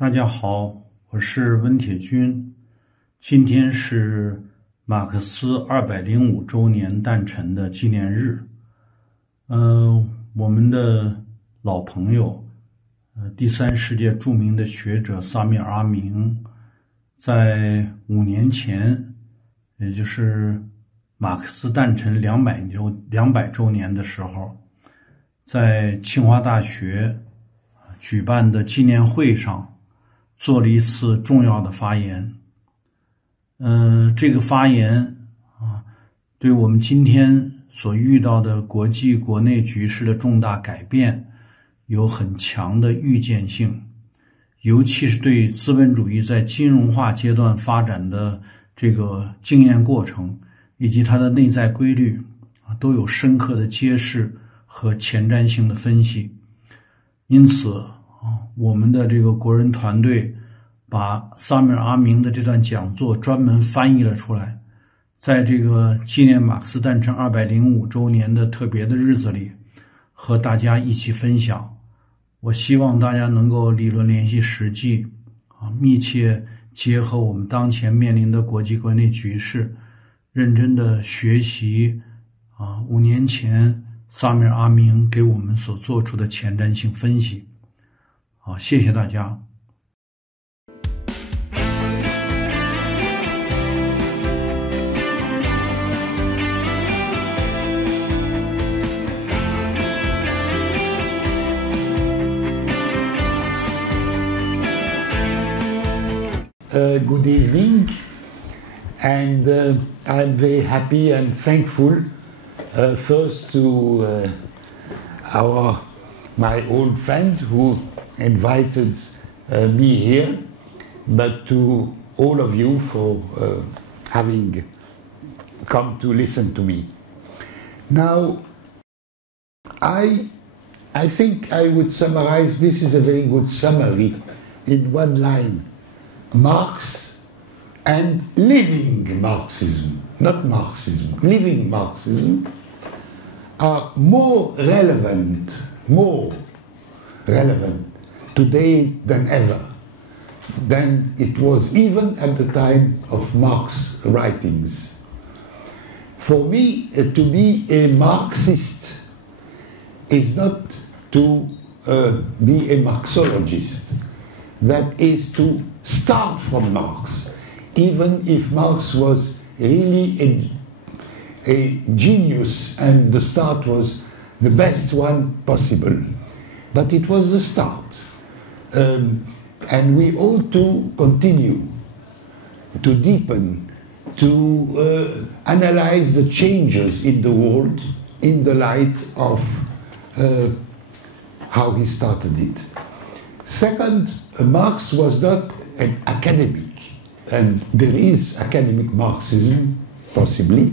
大家好，我是温铁军。今天是马克思205周年诞辰的纪念日。我们的老朋友，第三世界著名的学者萨米尔阿明，在5年前，也就是马克思诞辰200周年的时候，在清华大学举办的纪念会上做了一次重要的发言。这个发言对我们今天所遇到的国际国内局势的重大改变有很强的预见性，尤其是对资本主义在金融化阶段发展的这个经验过程以及它的内在规律都有深刻的揭示和前瞻性的分析。因此我们的这个国人团队把萨米尔阿明的这段讲座专门翻译了出来，在这个纪念马克思诞辰205周年的特别的日子里和大家一起分享。我希望大家能够理论联系实际密切结合我们当前面临的国际国内局势，认真的学习5年前萨米尔阿明给我们所做出的前瞻性分析。谢谢大家。Good evening, and I'm very happy and thankful first to my old friend who invited me here, but to all of you for having come to listen to me. Now, I think I would summarize, this is a very good summary in one line: Marx and living Marxism, not Marxism, living Marxism are more relevant today than ever, than it was even at the time of Marx's writings. For me, to be a Marxist is not to be a Marxologist. That is to start from Marx, even if Marx was really a genius and the start was the best one possible. But it was the start. And we ought to continue to deepen, to analyze the changes in the world in the light of how he started it. Second, Marx was not an academic, and there is academic Marxism, possibly,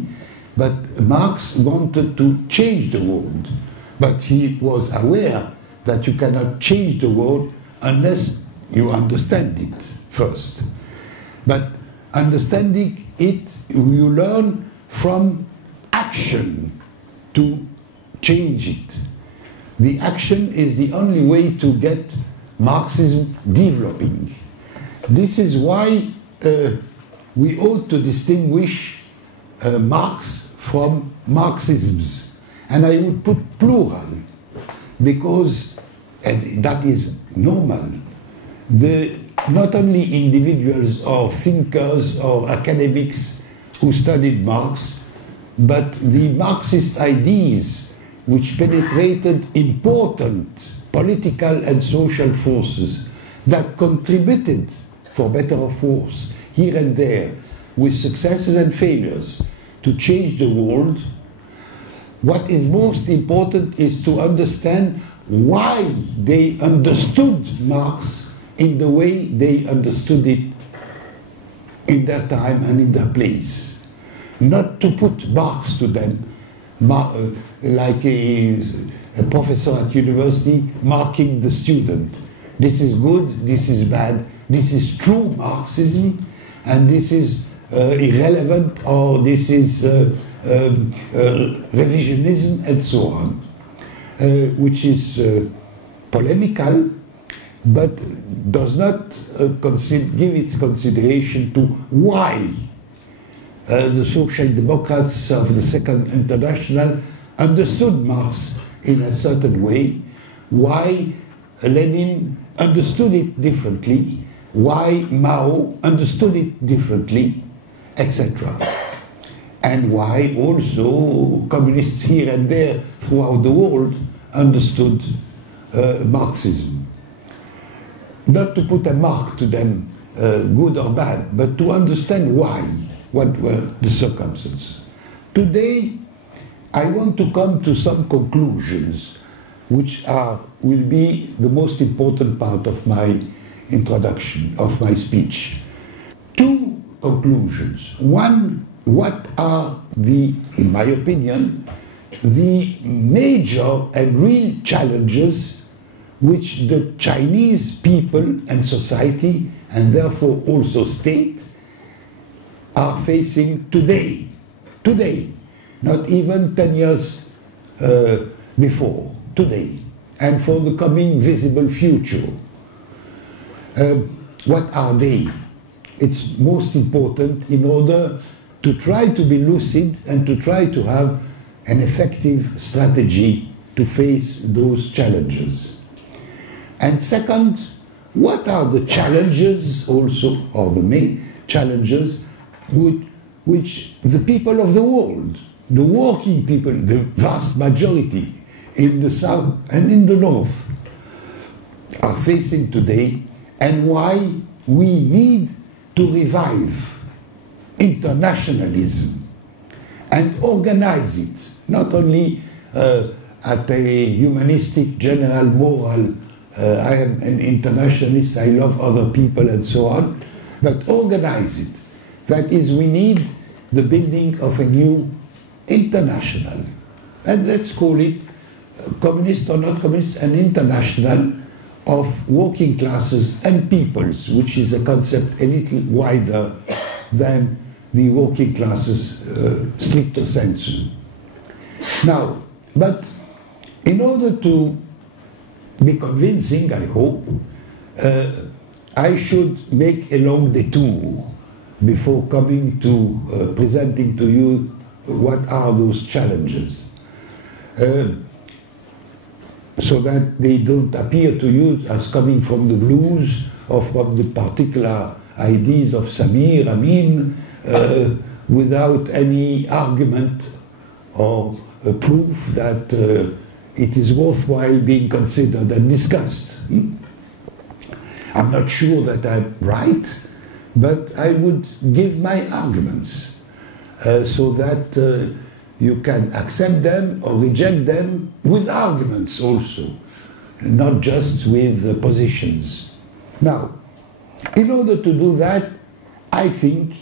but Marx wanted to change the world. But he was aware that you cannot change the world unless you understand it first. But understanding it, you learn from action to change it. The action is the only way to get Marxism developing. This is why we ought to distinguish Marx from Marxisms. And I would put plural, because that is normal. Not only individuals or thinkers or academics who studied Marx, but the Marxist ideas which penetrated important political and social forces that contributed, for better or worse, here and there, with successes and failures, to change the world. What is most important is to understand why they understood Marx in the way they understood it in their time and in their place. Not to put Marx to them like a professor at university marking the student. This is good, this is bad, this is true Marxism, and this is irrelevant, or this is revisionism, and so on, which is polemical, but does not give its consideration to why the Social Democrats of the Second International understood Marx in a certain way, why Lenin understood it differently, why Mao understood it differently, etc. And why also communists here and there throughout the world understood Marxism. Not to put a mark to them, good or bad, but to understand why, what were the circumstances. Today, I want to come to some conclusions which will be the most important part of my introduction, of my speech. Two conclusions. One, what are in my opinion, the major and real challenges which the Chinese people and society, and therefore also state, are facing today. Today, not even 10 years before, today, and for the coming visible future. What are they? It's most important in order to try to be lucid and to try to have an effective strategy to face those challenges. And second, what are the challenges also, or the main challenges, which the people of the world, the working people, the vast majority in the South and in the North, are facing today, and why we need to revive internationalism and organize it, not only at a humanistic, general, moral, I am an internationalist, I love other people and so on, but organize it. That is, we need the building of a new international, and let's call it, communist or not communist, an international of working classes and peoples, which is a concept a little wider than the working classes stricto sensu. Now, but in order to be convincing, I hope, I should make a long detour before coming to presenting to you what are those challenges, so that they don't appear to you as coming from the blues or from the particular ideas of Samir Amin without any argument or proof that it is worthwhile being considered and discussed. I'm not sure that I'm right, but I would give my arguments so that you can accept them or reject them with arguments also, not just with positions. Now, in order to do that, I think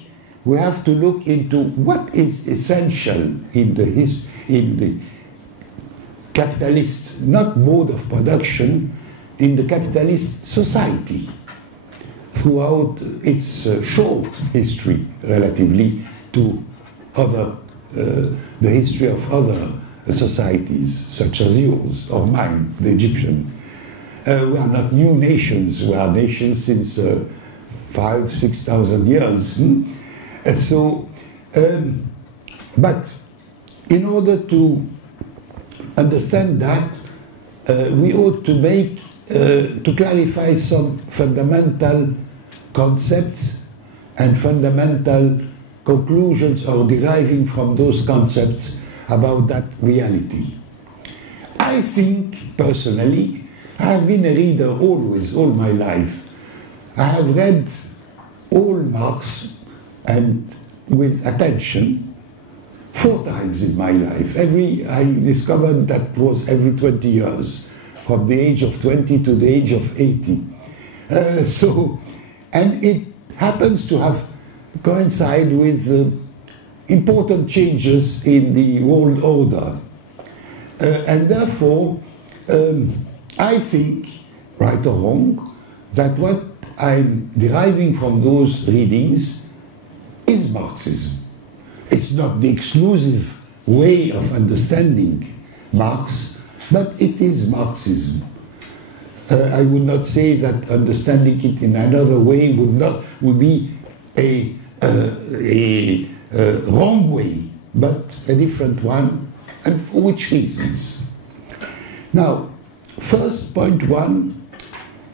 we have to look into what is essential in the capitalist, not mode of production, in the capitalist society throughout its short history relatively to other, the history of other societies such as yours or mine, the Egyptian. We are not new nations, we are nations since 5,000 to 6,000 years. But in order to understand that, we ought to clarify some fundamental concepts and fundamental conclusions or deriving from those concepts about that reality. I think, personally, I have been a reader always, all my life. I have read all Marx, and with attention, 4 times in my life. I discovered that was every 20 years, from the age of 20 to the age of 80. And it happens to have coincide with important changes in the world order. And therefore, I think, right or wrong, that what I'm deriving from those readings is Marxism. It's not the exclusive way of understanding Marx, but it is Marxism. I would not say that understanding it in another way would be a wrong way, but a different one, and for which reasons? Now, first point one,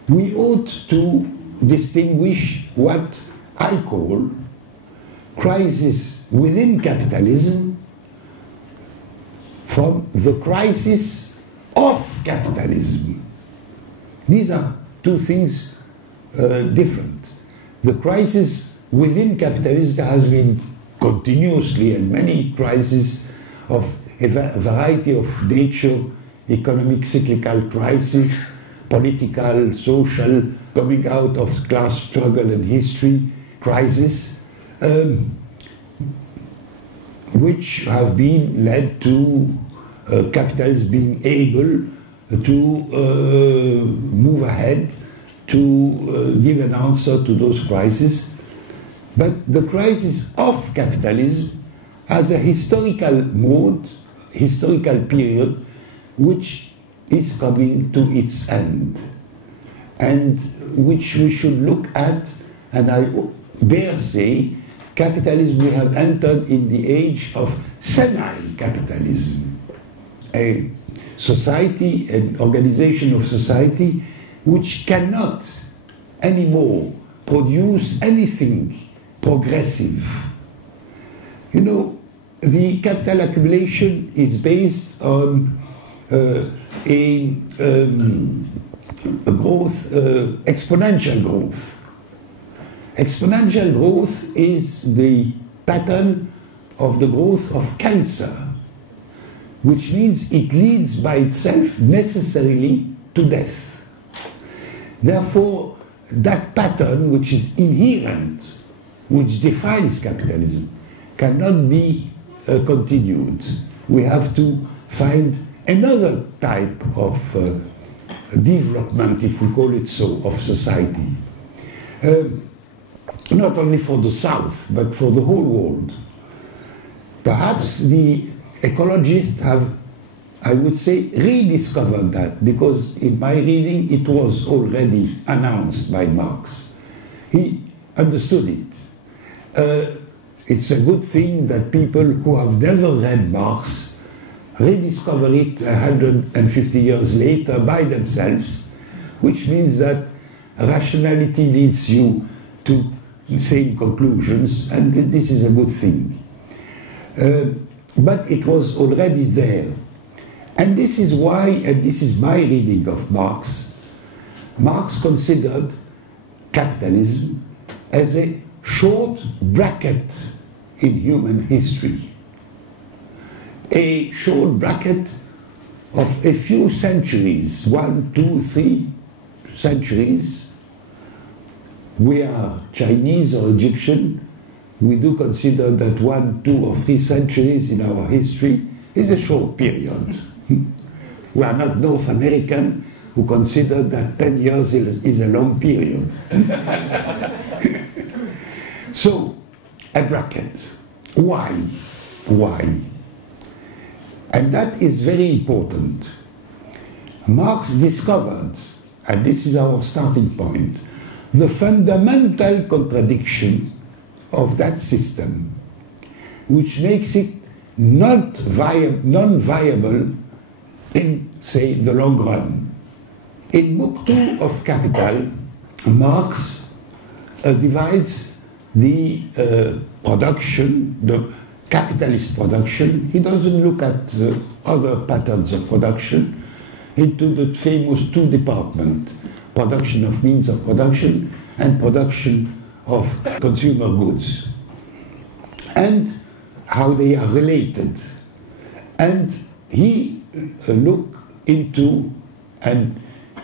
we ought to distinguish what I call crisis within capitalism from the crisis of capitalism. These are two things different. The crisis within capitalism has been continuously, and many crises of a variety of nature, economic cyclical crisis, political, social, coming out of class struggle and history crisis, which have been led to capitalism being able to move ahead, to give an answer to those crises. But the crisis of capitalism has a historical mode, historical period, which is coming to its end, and which we should look at, and I dare say, capitalism, we have entered in the age of semi-capitalism, a society, an organization of society, which cannot anymore produce anything progressive. You know, the capital accumulation is based on a growth, exponential growth. Exponential growth is the pattern of the growth of cancer, which means it leads by itself necessarily to death. Therefore, that pattern, which is inherent, which defines capitalism, cannot be continued. We have to find another type of development, if we call it so, of society. Not only for the South, but for the whole world. Perhaps the ecologists have, I would say, rediscovered that, because in my reading it was already announced by Marx. He understood it. It's a good thing that people who have never read Marx rediscover it 150 years later by themselves, which means that rationality leads you to the same conclusions, and this is a good thing. But it was already there. And this is why, and this is my reading of Marx, Marx considered capitalism as a short bracket in human history. A short bracket of a few centuries, 1, 2, 3 centuries. We are Chinese or Egyptian. We do consider that 1, 2, or 3 centuries in our history is a short period. We are not North American, who consider that 10 years is a long period. So, a bracket. Why? Why? And that is very important. Marx discovered, and this is our starting point, the fundamental contradiction of that system, which makes it non-viable in, say, the long run. In Book 2 of Capital, Marx divides the production, the capitalist production. He doesn't look at other patterns of production, into the famous 2 departments: production of means of production and production of consumer goods, and how they are related. And he looked into, and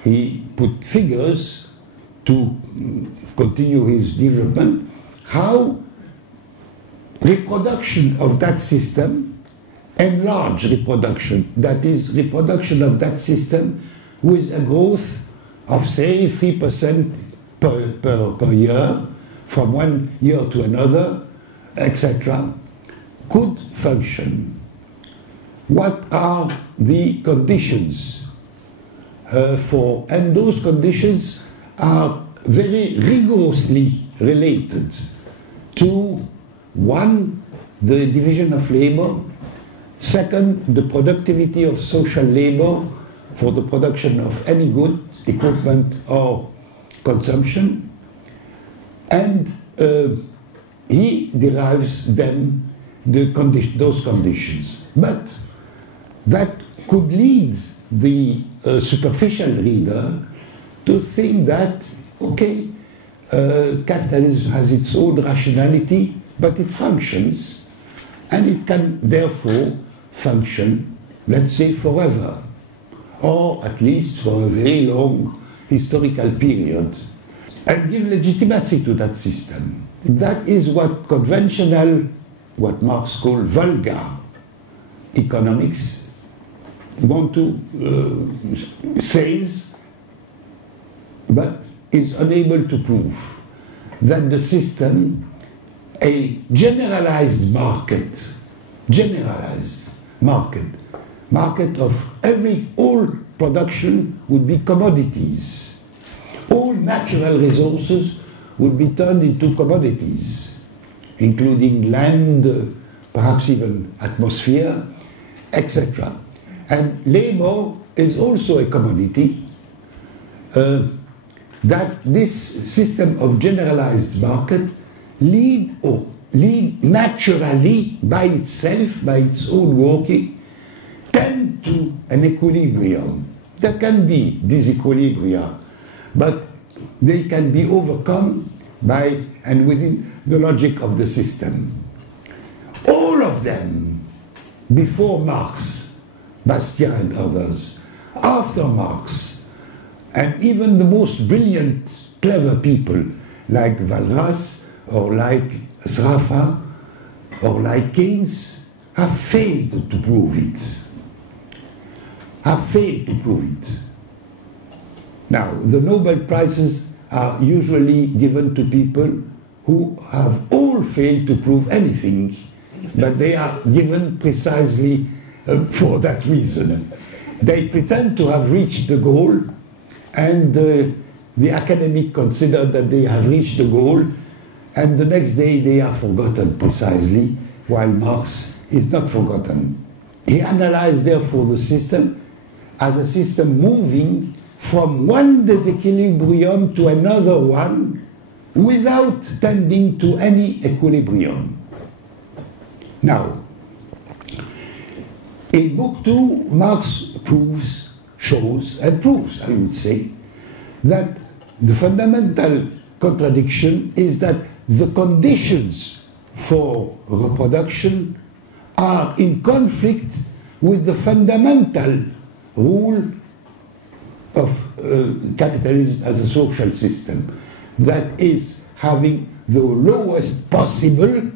he put figures to continue his development, how reproduction of that system, enlarged reproduction, that is, reproduction of that system with a growth of, say, 3% per year, from one year to another, etc., could function. What are the conditions? and those conditions are very rigorously related to, one, the division of labor, second, the productivity of social labor for the production of any good, equipment, or consumption, and he derives then those conditions. But that could lead the superficial reader to think that, okay, capitalism has its own rationality, but it functions, and it can therefore function, let's say, forever, or at least for a very long historical period, and give legitimacy to that system. That is what conventional, what Marx called vulgar economics want to says, but is unable to prove that the system, a generalized market of all production would be commodities. All natural resources would be turned into commodities, including land, perhaps even atmosphere, etc. And labor is also a commodity. That this system of generalized market lead naturally by itself, by its own working, tend to an equilibrium. There can be disequilibria, but they can be overcome by and within the logic of the system. All of them, before Marx, Bastiat and others, after Marx, and even the most brilliant, clever people like Walras or like Sraffa or like Keynes have failed to prove it. Now, the Nobel Prizes are usually given to people who have all failed to prove anything, but they are given precisely for that reason. They pretend to have reached the goal, and the academic consider that they have reached the goal, and the next day they are forgotten precisely, while Marx is not forgotten. He analyzed, therefore, the system as a system moving from one disequilibrium to another one without tending to any equilibrium. Now, in Book 2, Marx shows, I would say, that the fundamental contradiction is that the conditions for reproduction are in conflict with the fundamental rule of capitalism as a social system, that is having the lowest possible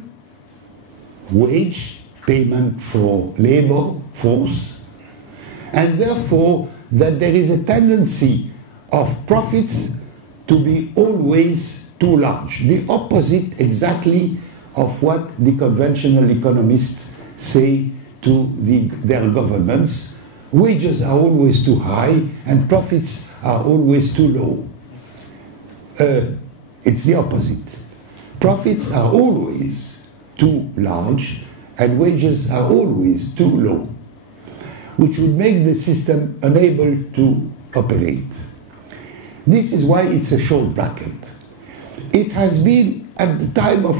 wage payment for labor force, and therefore that there is a tendency of profits to be always too large, the opposite exactly of what the conventional economists say to their governments. Wages are always too high and profits are always too low. It's the opposite. Profits are always too large and wages are always too low, which would make the system unable to operate. This is why it's a short bracket. It has been, at the time of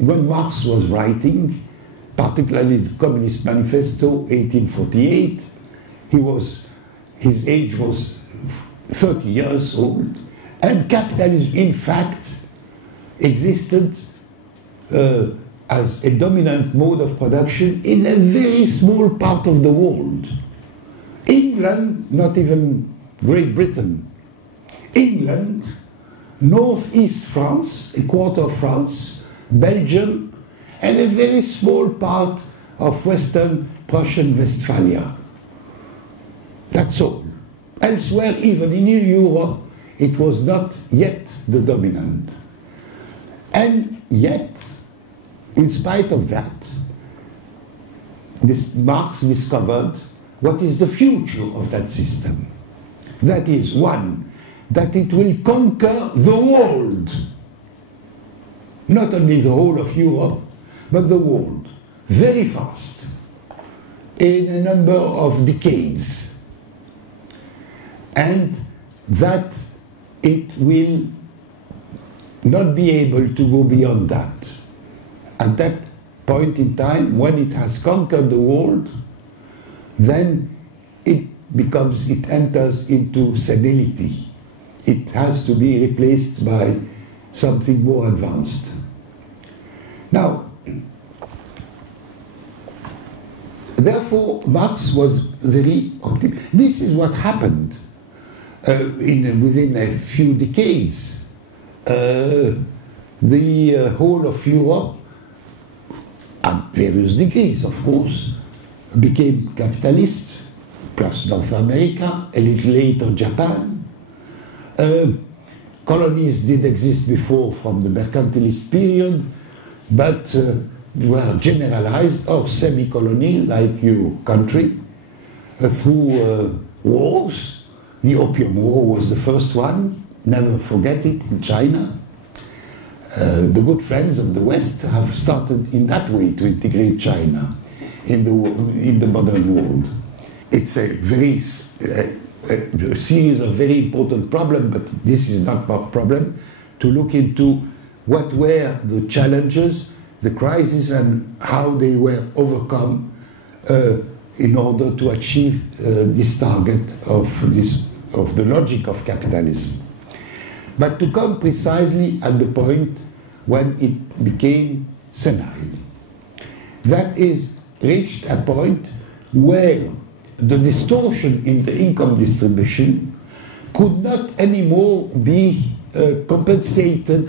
when Marx was writing, particularly the Communist Manifesto, 1848, his age was 30 years old, and capitalism, in fact, existed as a dominant mode of production in a very small part of the world. England, not even Great Britain. England, northeast France, a quarter of France, Belgium, and a very small part of western Prussian Westphalia. That's all. Elsewhere, even in Europe, it was not yet the dominant. And yet, in spite of that, Marx discovered what is the future of that system. That is, one, that it will conquer the world. Not only the whole of Europe, but the world, very fast, in a number of decades. And that it will not be able to go beyond that. At that point in time, when it has conquered the world, then it enters into senility. It has to be replaced by something more advanced. Now, therefore, Marx was very optimistic. This is what happened within a few decades. The whole of Europe, at various degrees, of course, became capitalist, plus North America, a little later Japan. Colonies did exist before from the mercantilist period, but were generalized or semi-colonial, like your country, through wars. The Opium War was the first one, never forget it, in China. The good friends of the West have started in that way to integrate China in the modern world. It's a very a series of very important problems, but this is not our problem, to look into what were the challenges, the crises, and how they were overcome in order to achieve this target of the logic of capitalism. But to come precisely at the point when it became senile. That is, reached a point where the distortion in the income distribution could not anymore be compensated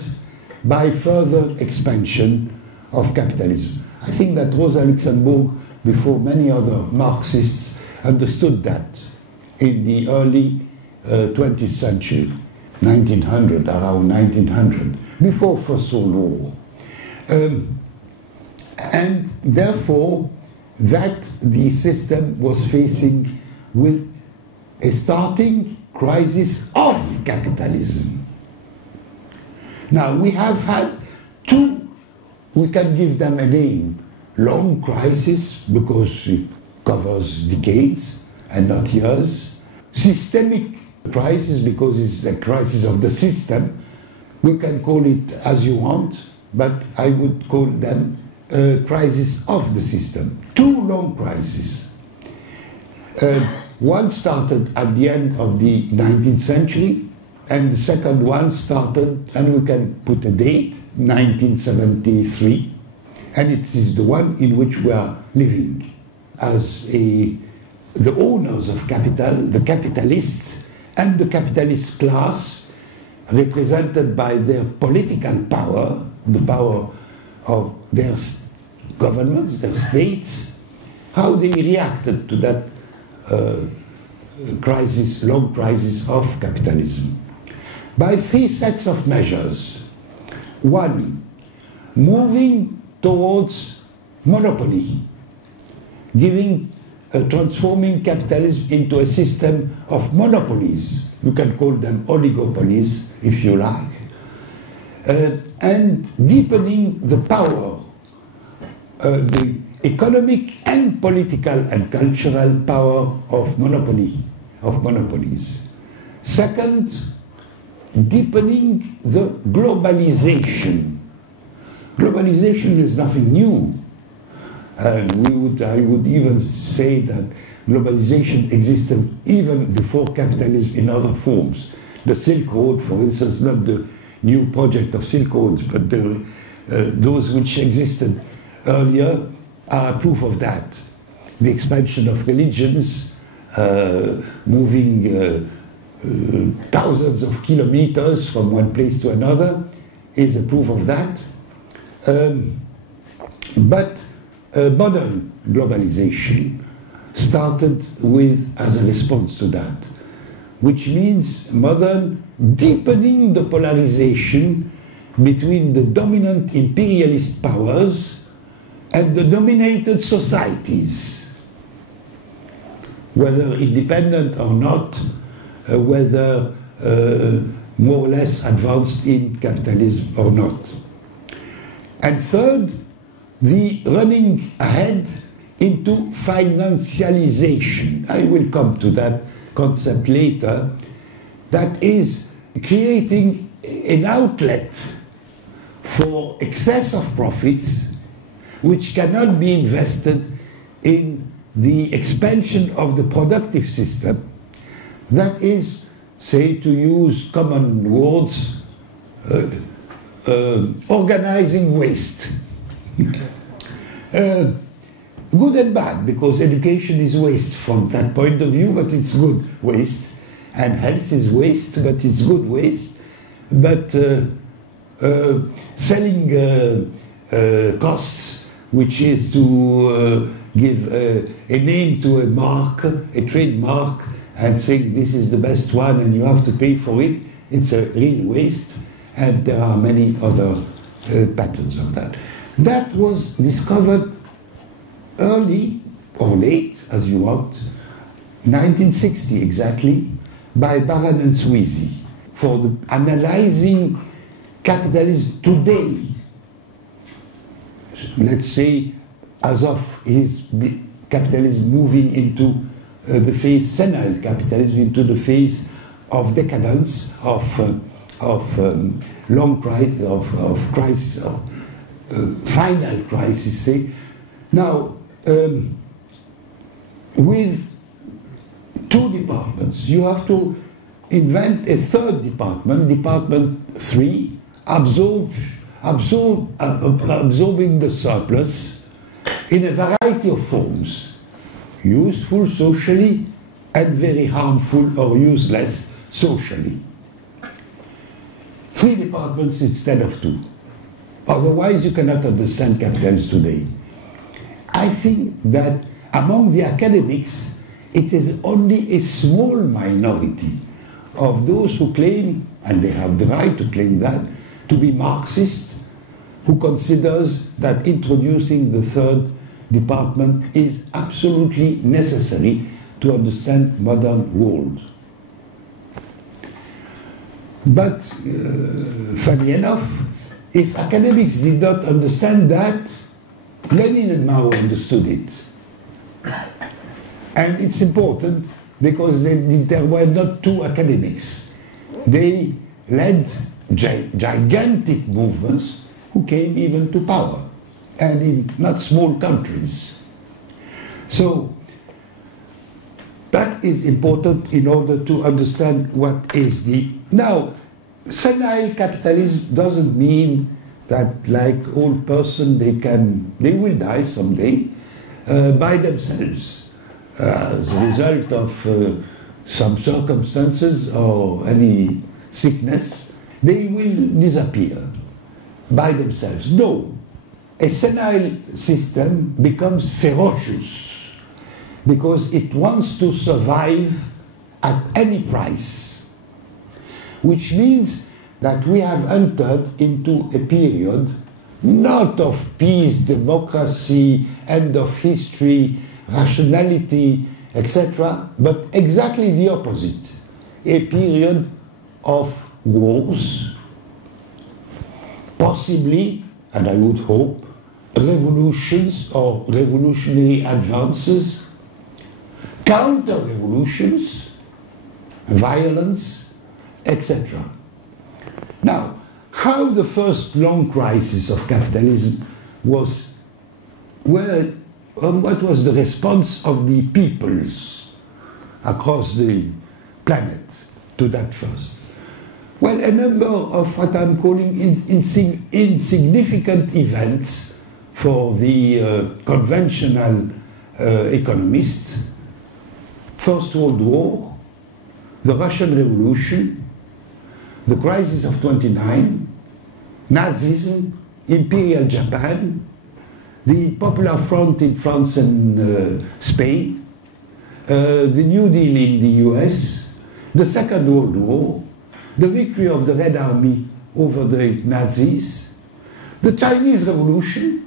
by further expansion of capitalism. I think that Rosa Luxemburg, before many other Marxists, understood that in the early 20th century, 1900, around 1900, before First World War. And therefore, that the system was facing with a starting crisis of capitalism. Now, we have had two, we can give them a name, long crisis, because it covers decades and not years, systemic crisis, because it's a crisis of the system. We can call it as you want, but I would call them a crisis of the system. Two long crises. One started at the end of the 19th century, and the second one started, and we can put a date, 1973, and it is the one in which we are living as the owners of capital, the capitalists, and the capitalist class, represented by their political power, the power of their governments, their states, how they reacted to that crisis, long crisis of capitalism. By three sets of measures. One, moving towards monopoly, transforming capitalism into a system of monopolies. You can call them oligopolies, if you like, and deepening the power, the economic and political and cultural power of monopolies. Second, deepening the globalization. Globalization is nothing new. And I would even say that globalization existed even before capitalism in other forms. The Silk Road, for instance, not the new project of Silk Roads, but those which existed earlier are proof of that. The expansion of religions, moving thousands of kilometers from one place to another, is a proof of that. But modern globalization started as a response to that, which means modern deepening the polarization between the dominant imperialist powers and the dominated societies. Whether independent or not, whether more or less advanced in capitalism or not. And third, the running ahead into financialization. I will come to that concept later. That is creating an outlet for excess of profits which cannot be invested in the expansion of the productive system. That is, say, to use common words, organizing waste. Good and bad, because education is waste from that point of view, but it's good waste. And health is waste, but it's good waste. But selling costs, which is to give a name to a mark, a trademark, and saying this is the best one and you have to pay for it, it's a real waste. And there are many other patterns of that. That was discovered early or late, as you want, 1960 exactly, by Baran and Sweezy for analyzing capitalism today. Let's say, as of his capitalism moving into the phase, senile capitalism, into the phase of decadence, of long crisis, of crisis, final crisis, say. Now, with two departments, you have to invent a third department, Department 3, absorbing the surplus in a variety of forms, useful socially and very harmful or useless socially. 3 departments instead of 2. Otherwise, you cannot understand capitalism today. I think that among the academics, it is only a small minority of those who claim, and they have the right to claim that, to be Marxist, who considers that introducing the third department is absolutely necessary to understand modern world. But funny enough, if academics did not understand that, Lenin and Mao understood it. And it's important because there were not 2 academics. They led gigantic movements who came even to power, and in not small countries. So that is important in order to understand what is the... Now, senile capitalism doesn't mean that, like old person, they will die someday by themselves as a result of some circumstances or any sickness. They will disappear by themselves. No, a senile system becomes ferocious because it wants to survive at any price, which means that we have entered into a period not of peace, democracy, end of history, rationality, etc., but exactly the opposite. A period of wars, possibly, and I would hope, revolutions or revolutionary advances, counter-revolutions, violence, etc. Now, how the first long crisis of capitalism was, what was the response of the peoples across the planet to that first? Well, a number of what I'm calling insignificant events for the conventional economist. First World War, the Russian Revolution, the crisis of '29, Nazism, Imperial Japan, the Popular Front in France and Spain, the New Deal in the US, the Second World War, the victory of the Red Army over the Nazis, the Chinese Revolution,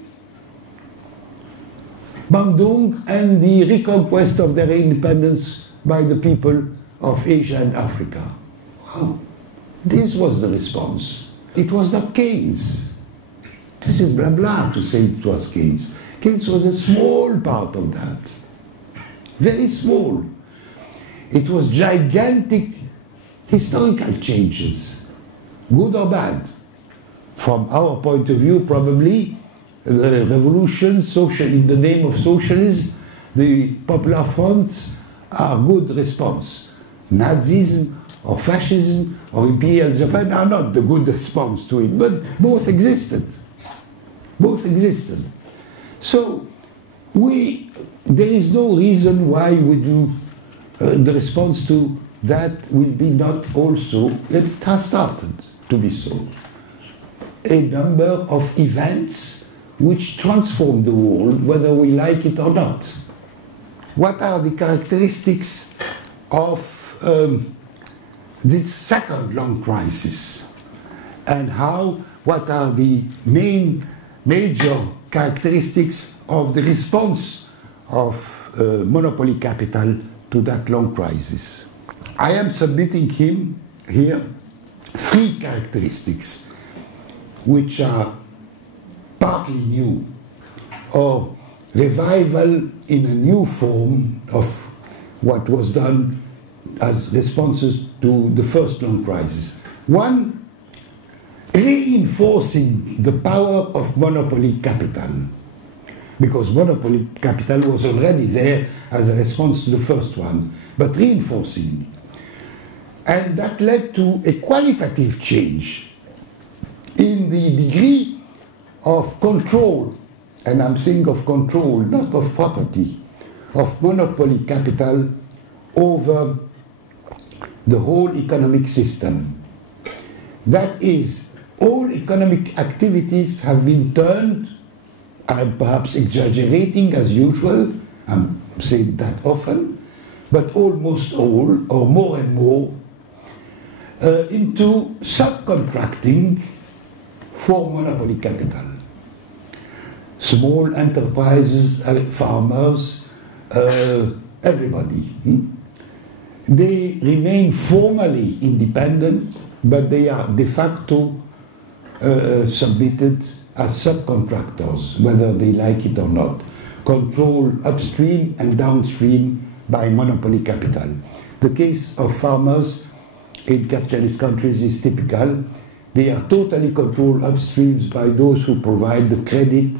Bandung, and the reconquest of their independence by the people of Asia and Africa. Wow. This was the response. It was not Keynes. This is blah blah to say it was Keynes. Keynes was a small part of that. Very small. It was gigantic historical changes, good or bad. From our point of view, probably, the revolution, in the name of socialism, the Popular Fronts are good response. Nazism or fascism or Imperial Japan are not the good response to it, but both existed. Both existed. So there is no reason why we do the response to that will be not also, it has started to be so, a number of events which transform the world, whether we like it or not. What are the characteristics of this second long crisis? And what are the major characteristics of the response of monopoly capital to that long crisis? I am submitting here three characteristics which are partly new, or revival in a new form of what was done as responses to the first long crisis. One, reinforcing the power of monopoly capital, because monopoly capital was already there as a response to the first one, but reinforcing. And that led to a qualitative change in the degree of control, and I'm saying of control, not of property, of monopoly capital over the whole economic system. That is, all economic activities have been turned, I'm perhaps exaggerating as usual, I'm saying that often, but almost all, or more and more, into subcontracting for monopoly capital. Small enterprises, farmers, everybody. They remain formally independent, but they are de facto submitted as subcontractors, whether they like it or not. Controlled upstream and downstream by monopoly capital. The case of farmers in capitalist countries is typical. They are totally controlled upstreams by those who provide the credit,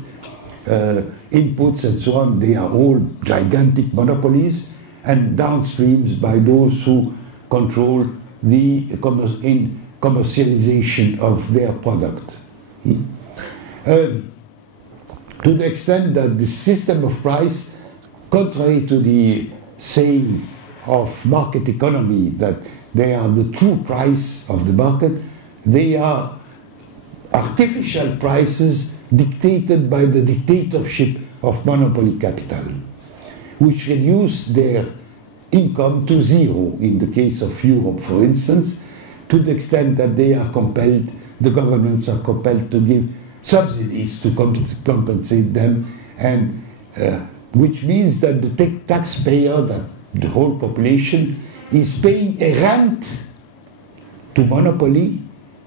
inputs and so on. They are all gigantic monopolies, and downstreams by those who control the commercialization of their product. To the extent that the system of price, contrary to the saying of market economy that they are the true price of the market, they are artificial prices dictated by the dictatorship of monopoly capital, which reduce their income to zero in the case of Europe, for instance, to the extent that they are compelled, the governments are compelled to give subsidies to compensate them, and which means that the taxpayer, that the whole population, is paying a rent to monopoly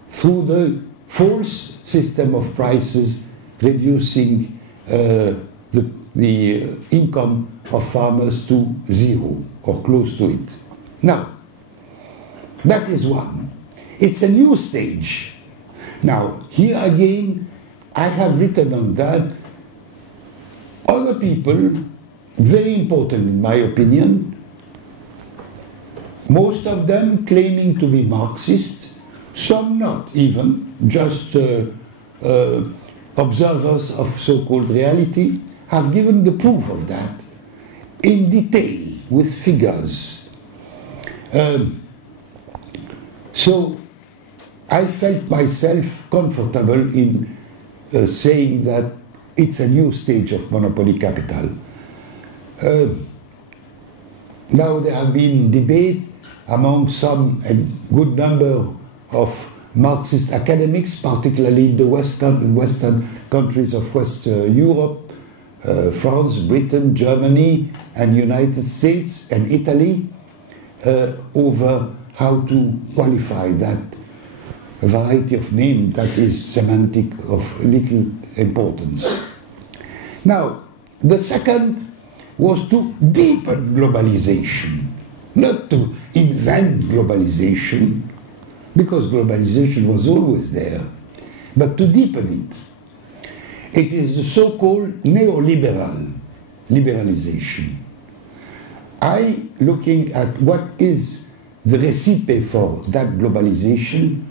through the false system of prices, reducing the income of farmers to zero or close to it. Now, that is one. It's a new stage. Now, here again, I have written on that. Other people, very important in my opinion, most of them claiming to be Marxists, some not even, just observers of so-called reality, have given the proof of that in detail with figures. So I felt myself comfortable in saying that it's a new stage of monopoly capital. Now there have been debate among some, a good number of Marxist academics, particularly in the Western countries of West Europe, France, Britain, Germany, and United States, and Italy, over how to qualify that variety of name that is semantic of little importance. Now, the second was to deepen globalization, not to invent globalization, because globalization was always there, but to deepen it. It is the so-called neoliberal liberalization. Looking at what is the recipe for that globalization,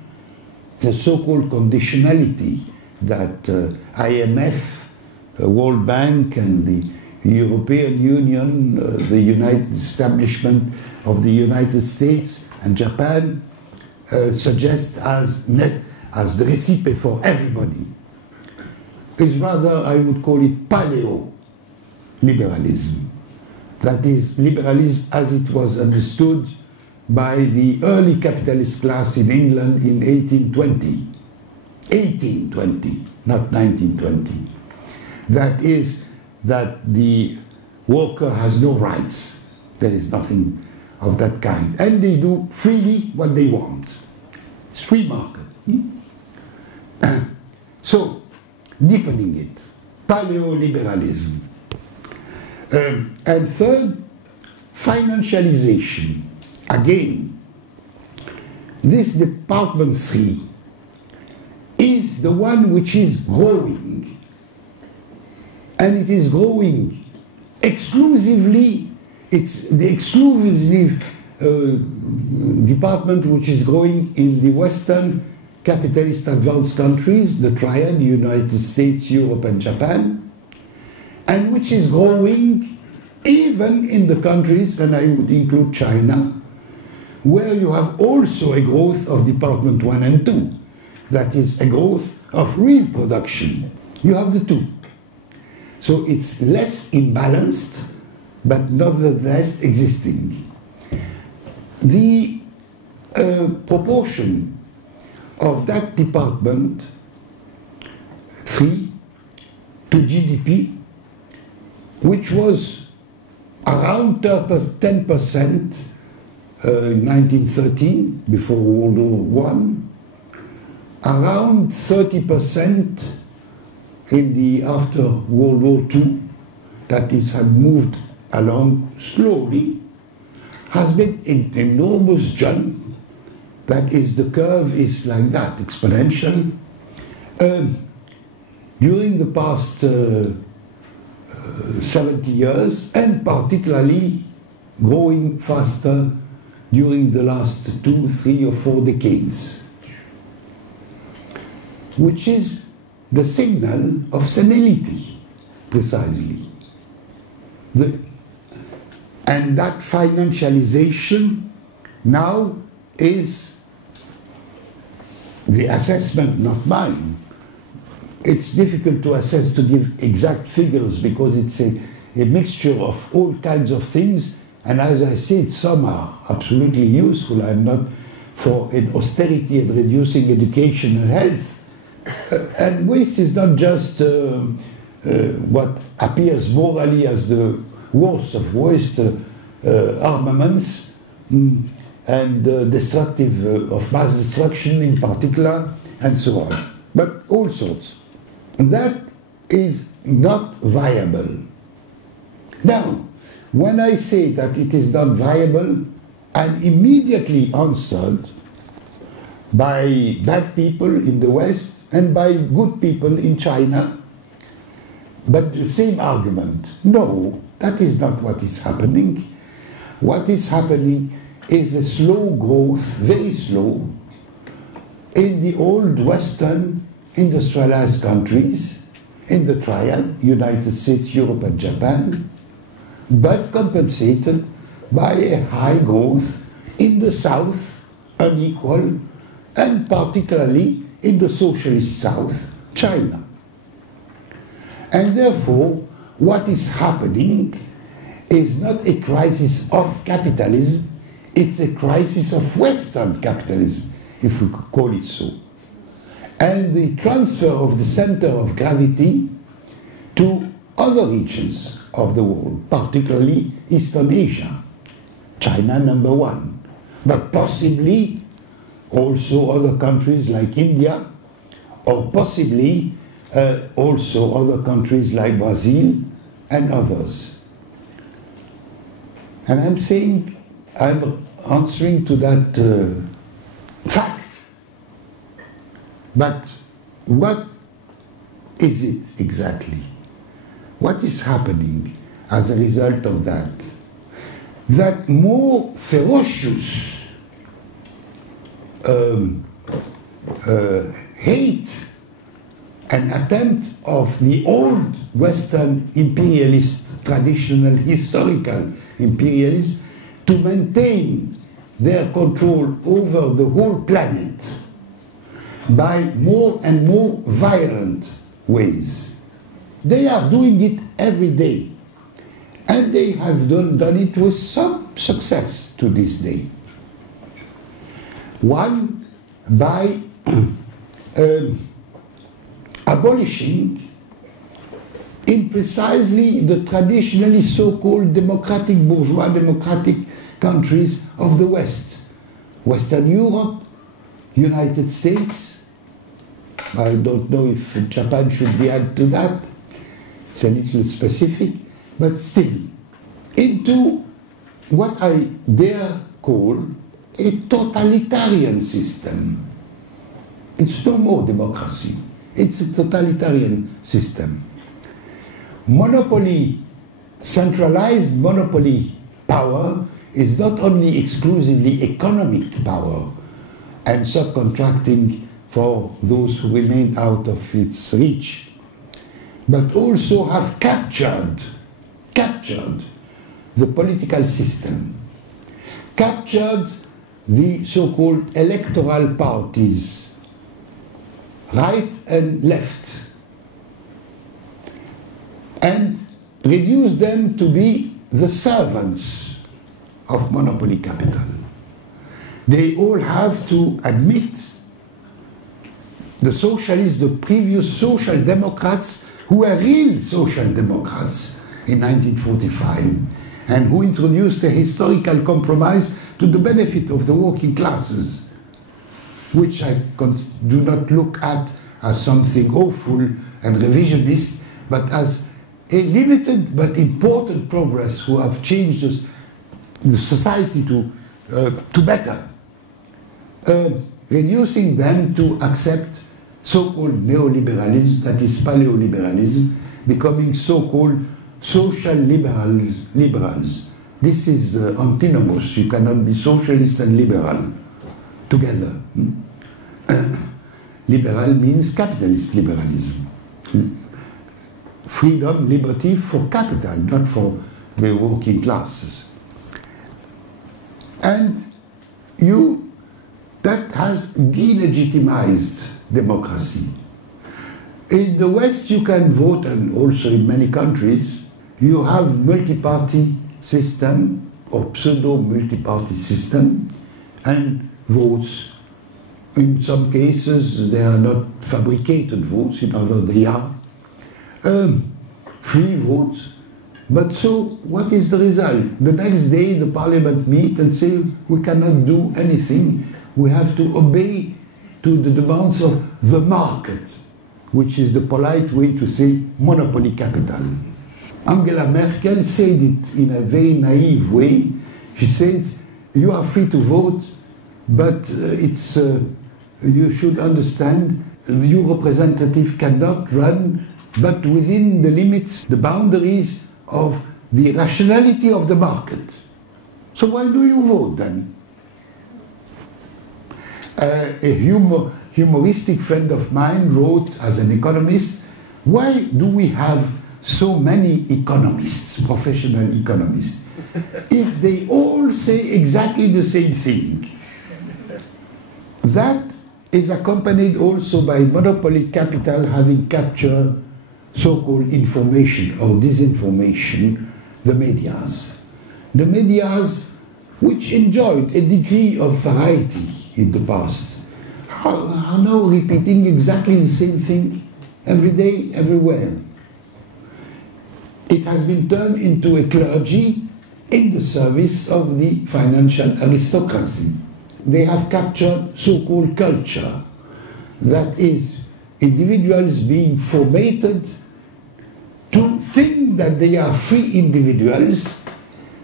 the so-called conditionality that IMF, World Bank, and the European Union, the establishment of the United States and Japan suggest as the recipe for everybody, is rather, I would call it paleo-liberalism. That is, liberalism as it was understood by the early capitalist class in England in 1820. 1820, not 1920. That is, that the worker has no rights. There is nothing of that kind. And they do freely what they want. It's free market. So, deepening it. Paleo-liberalism. And third, financialization. Again, this Department 3 is the one which is growing. And it is growing exclusively, it's the exclusive department which is growing in the Western capitalist advanced countries, the Triad, United States, Europe, and Japan, and which is growing even in the countries, and I would include China, where you have also a growth of Department 1 and 2. That is a growth of real production. You have the two. So it's less imbalanced, but nevertheless existing. The proportion of that Department 3 to GDP, which was around 10% in 1913, before World War I, around 30% in the after World War II, that is, had moved along slowly, has been an enormous jump. That is, the curve is like that, exponential. During the past 70 years, and particularly growing faster during the last 2, 3, or 4 decades, which is the signal of senility, precisely. And that financialization now is the assessment, not mine. It's difficult to assess, to give exact figures, because it's a mixture of all kinds of things, and as I said, some are absolutely useful. I'm not for austerity and reducing education and health. And waste is not just what appears morally as the worst of waste, armaments and destructive of mass destruction in particular, and so on, but all sorts. And that is not viable. Now, when I say that it is not viable, I'm immediately answered by bad people in the West and by good people in China. But the same argument. No, that is not what is happening. What is happening is a slow growth, very slow, in the old Western industrialized countries, in the Triad, United States, Europe, and Japan, but compensated by a high growth in the South, unequal, and particularly in the socialist South, China. And therefore, what is happening is not a crisis of capitalism, it's a crisis of Western capitalism, if we could call it so. And the transfer of the center of gravity to other regions of the world, particularly Eastern Asia, China number one, but possibly also other countries like India, or possibly also other countries like Brazil and others. And I'm saying, I'm answering to that fact. But what is it exactly? What is happening as a result of that? That more ferocious hate and attempt of the old Western imperialist, traditional, historical imperialists to maintain their control over the whole planet by more and more violent ways. They are doing it every day, and they have done it with some success to this day. One, by abolishing in precisely the traditionally so-called democratic bourgeois democratic countries of the West. Western Europe, United States, I don't know if Japan should be added to that, it's a little specific, but still, into what I dare call a totalitarian system. It's no more democracy, it's a totalitarian system. Monopoly, centralized monopoly power is not only exclusively economic power and subcontracting for those who remain out of its reach, but also have captured the political system, captured the so-called electoral parties, right and left, and reduce them to be the servants of monopoly capital. They all have to admit, the socialists, the previous social democrats, who were real social democrats in 1945, and who introduced a historical compromise to the benefit of the working classes, which I do not look at as something awful and revisionist, but as a limited but important progress who have changed the society to better, reducing them to accept so-called neoliberalism, that is paleoliberalism, becoming so-called social liberals. This is antinomous. You cannot be socialist and liberal together. Liberal means capitalist liberalism. Freedom, liberty for capital, not for the working classes. And that has delegitimized democracy. In the West you can vote, and also in many countries, you have multi-party system or pseudo-multi-party system and votes. In some cases they are not fabricated votes, in others they are. Free votes. But so what is the result? The next day the parliament meet and say we cannot do anything, we have to obey to the demands of the market, which is the polite way to say monopoly capital. Angela Merkel said it in a very naive way. She says, you are free to vote, but you should understand, your representative cannot run, but within the limits, the boundaries of the rationality of the market. So why do you vote then? A humoristic friend of mine wrote, as an economist, why do we have so many economists, professional economists, if they all say exactly the same thing? That is accompanied also by monopoly capital having captured so-called information or disinformation, the medias. The medias which enjoyed a degree of variety in the past are now repeating exactly the same thing every day, everywhere. It has been turned into a clergy in the service of the financial aristocracy. They have captured so-called culture, that is, individuals being formatted to think that they are free individuals,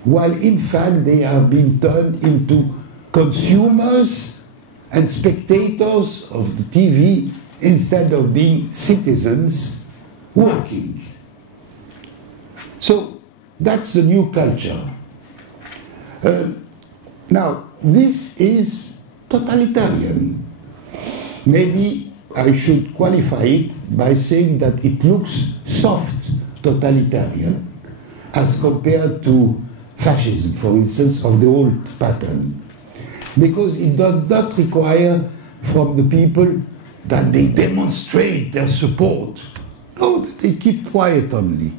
while in fact they are being turned into consumers and spectators of the TV instead of being citizens working. So that's the new culture. Now, this is totalitarian. Maybe I should qualify it by saying that it looks soft totalitarian as compared to fascism, for instance, of the old pattern. Because it does not require from the people that they demonstrate their support. No, they keep quiet only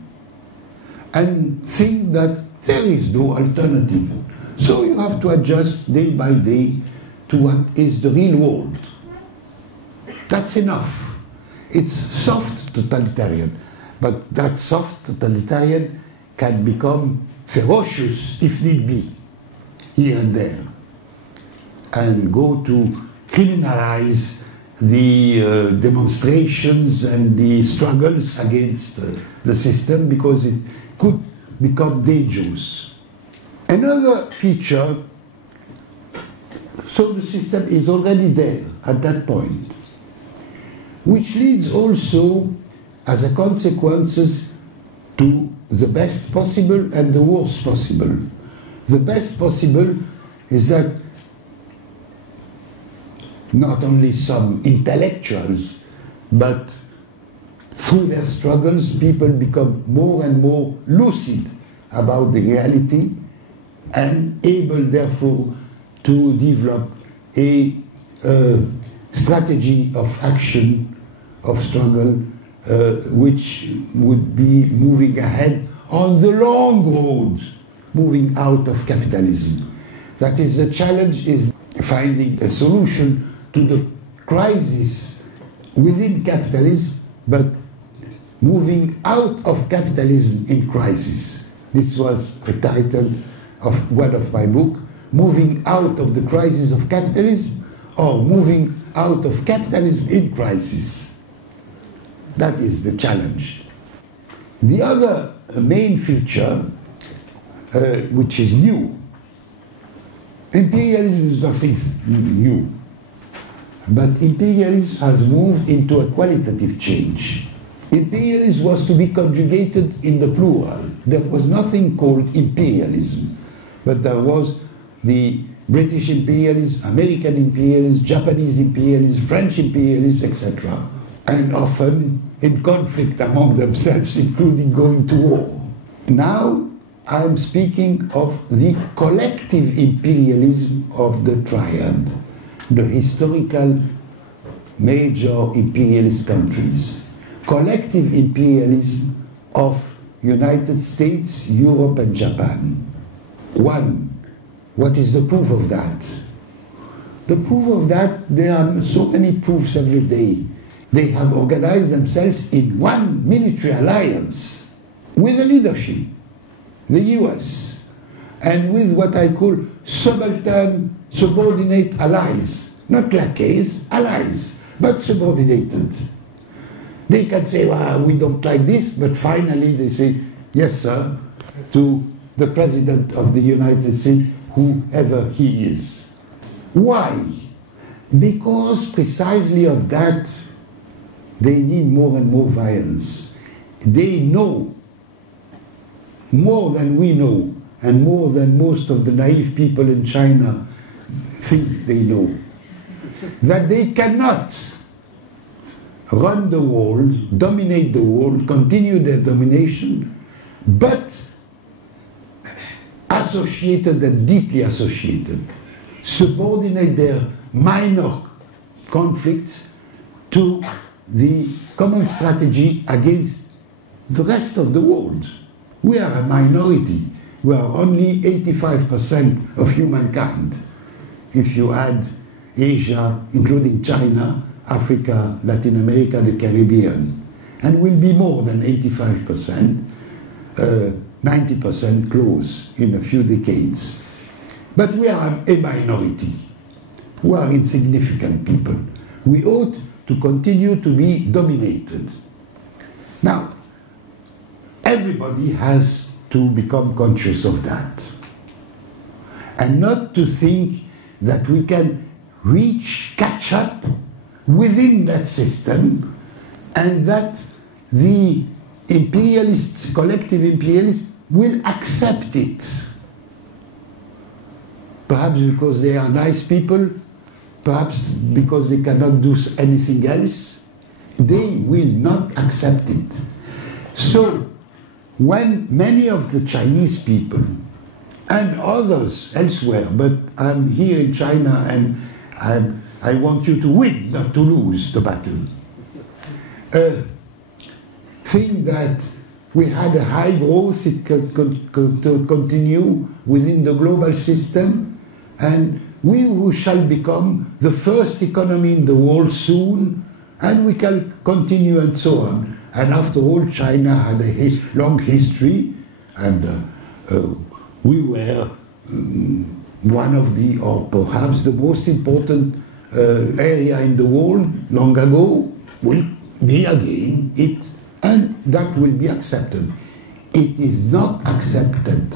and think that there is no alternative. So you have to adjust day by day to what is the real world. That's enough. It's soft totalitarian, but that soft totalitarian can become ferocious if need be, here and there, and go to criminalize the demonstrations and the struggles against the system, because it could become dangerous. Another feature, so the system is already there at that point, which leads also as a consequences to the best possible and the worst possible. The best possible is that not only some intellectuals, but through their struggles, people become more and more lucid about the reality and able, therefore, to develop a strategy of action, of struggle, which would be moving ahead on the long road, moving out of capitalism. That is, the challenge is finding a solution to the crisis within capitalism, but moving out of capitalism in crisis. This was the title of one of my books, Moving Out of the Crisis of Capitalism, or Moving Out of Capitalism in Crisis. That is the challenge. The other main feature, which is new, imperialism is nothing new, but imperialism has moved into a qualitative change. Imperialism was to be conjugated in the plural. There was nothing called imperialism, but there was the British imperialism, American imperialism, Japanese imperialism, French imperialism, etc. And often in conflict among themselves, including going to war. Now I am speaking of the collective imperialism of the triad, the historical major imperialist countries. Collective imperialism of United States, Europe and Japan. One, what is the proof of that? The proof of that, there are so many proofs every day. They have organized themselves in one military alliance with the leadership, the US, and with what I call subaltern, subordinate allies. Not lackeys, allies, but subordinated. They can say, well, we don't like this, but finally they say, yes, sir, to the President of the United States, whoever he is. Why? Because precisely of that, they need more and more violence. They know more than we know, and more than most of the naive people in China think they know, that they cannot run the world, dominate the world, continue their domination, but associated and deeply associated, subordinate their minor conflicts to the common strategy against the rest of the world. We are a minority. We are only 85% of humankind. If you add Asia, including China, Africa, Latin America, the Caribbean, and will be more than 85%. 90% close in a few decades. But we are a minority. We are insignificant people. We ought to continue to be dominated. Now, everybody has to become conscious of that. And not to think that we can catch up within that system, and that the imperialists, collective imperialists, will accept it. Perhaps because they are nice people, perhaps because they cannot do anything else, they will not accept it. So, when many of the Chinese people and others elsewhere, but I'm here in China and I want you to win, not to lose the battle, think that we had a high growth, it could continue within the global system, and we shall become the first economy in the world soon, and we can continue and so on. And after all, China had a long history, and we were one of the, or perhaps the most important area in the world long ago, will be again it, and that will be accepted. It is not accepted.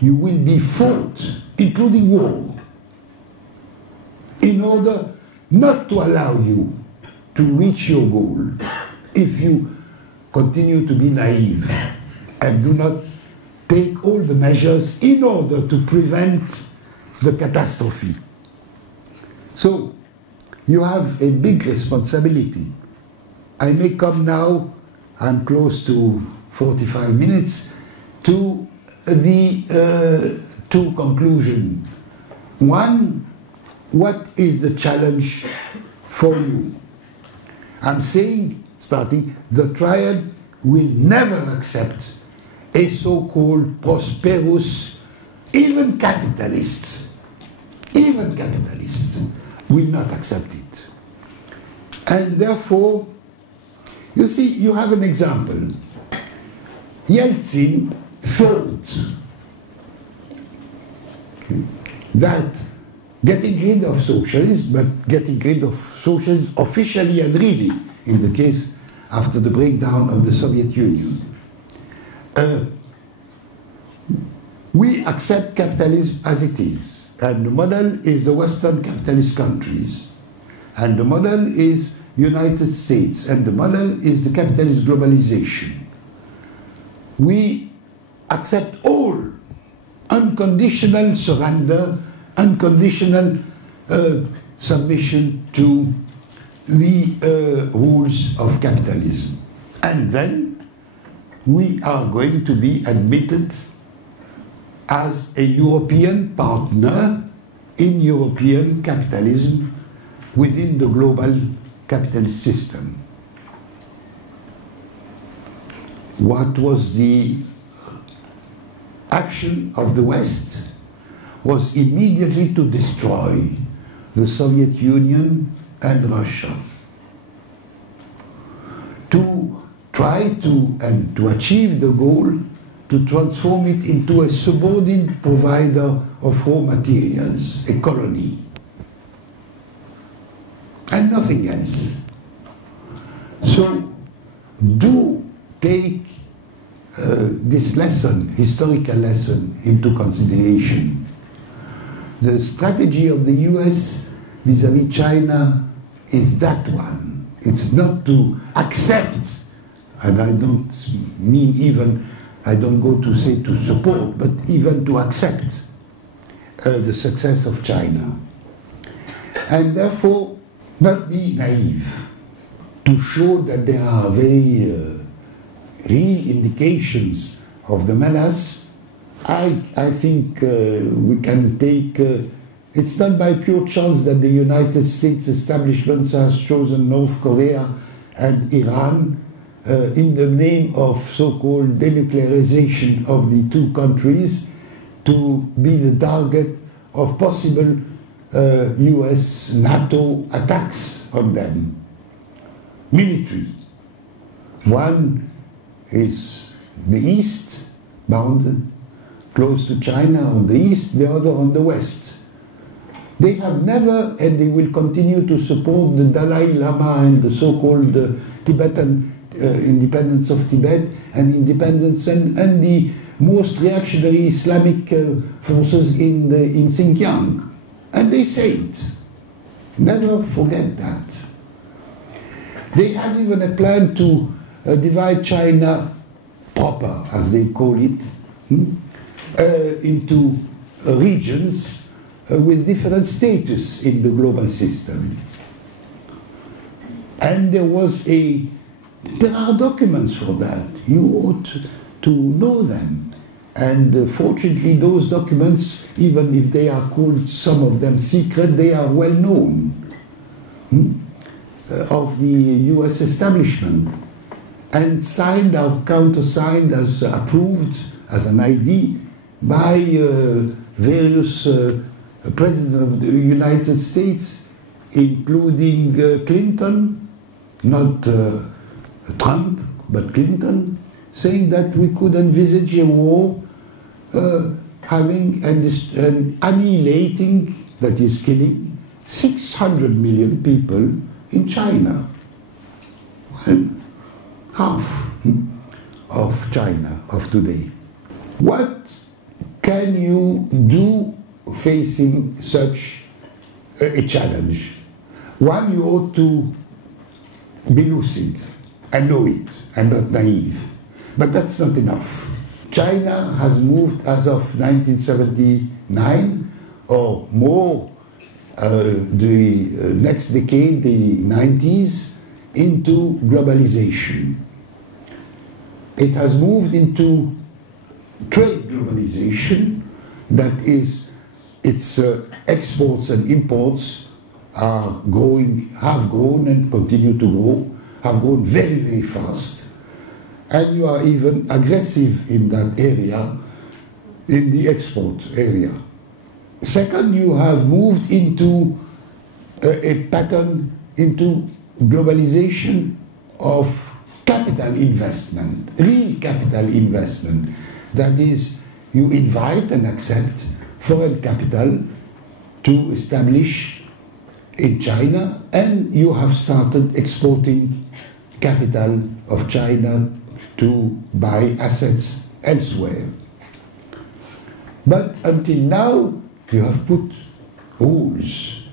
You will be fought, including war, in order not to allow you to reach your goal if you continue to be naive and do not take all the measures in order to prevent the catastrophe. So, you have a big responsibility. I may come now, I'm close to 45 minutes, to the two conclusions. One, what is the challenge for you? I'm saying, starting, the triad will never accept a so-called prosperous, even capitalists will not accept it. And therefore, you see, you have an example. Yeltsin thought that getting rid of socialism, but getting rid of socialism officially and really, in the case after the breakdown of the Soviet Union, we accept capitalism as it is, and the model is the Western capitalist countries, and the model is United States, and the model is the capitalist globalization. We accept all unconditional surrender, unconditional submission to the rules of capitalism. And then we are going to be admitted as a European partner in European capitalism within the global capitalist system. What was the action of the West? Was immediately to destroy the Soviet Union and Russia, to try to achieve the goal to transform it into a subordinate provider of raw materials, a colony, and nothing else. So do take this lesson, historical lesson, into consideration. The strategy of the US vis-à-vis China is that one. It's not to accept, and I don't mean even, I don't go to say to support, but even to accept the success of China. And therefore, not be naive, to show that there are very real indications of the menace. I think we can take, it's not by pure chance that the United States establishment has chosen North Korea and Iran in the name of so-called denuclearization of the two countries to be the target of possible US, NATO attacks on them. Military. One is the east bounded close to China on the east, the other on the west. They have never, and they will continue to support the Dalai Lama and the so-called Tibetan independence of Tibet and independence and the most reactionary Islamic forces in Xinjiang. And they say it. Never forget that. They had even a plan to divide China proper, as they call it, into regions with different status in the global system. And there are documents for that. You ought to know them. And fortunately, those documents, even if they are called, some of them secret, they are well known of the US establishment, and signed or countersigned as approved as an ID by various presidents of the United States, including Clinton, not Trump, but Clinton, saying that we could envisage a war having and annihilating, that is killing, 600 million people in China. Well, half of China of today. What can you do facing such a challenge? One, you ought to be lucid and know it and not naive. But that's not enough. China has moved as of 1979 or more, the next decade, the 90s, into globalization. It has moved into trade globalization, that is, its exports and imports are growing, have grown and continue to grow, have grown very, very fast. And you are even aggressive in that area, in the export area. Second, you have moved into a pattern, into globalization of capital investment, real capital investment. That is, you invite and accept foreign capital to establish in China, and you have started exporting capital of China to buy assets elsewhere. But until now, you have put rules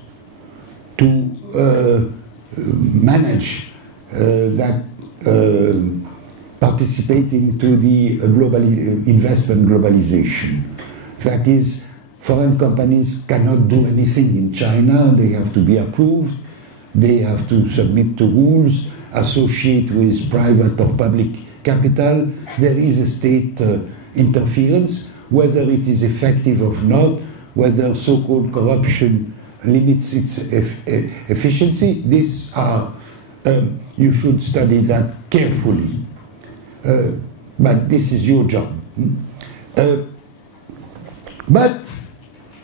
to manage that participating to the global investment globalization. That is, foreign companies cannot do anything in China. They have to be approved. They have to submit to rules associated with private or public capital. There is a state interference, whether it is effective or not, whether so-called corruption limits its efficiency. These are, you should study that carefully. But this is your job. But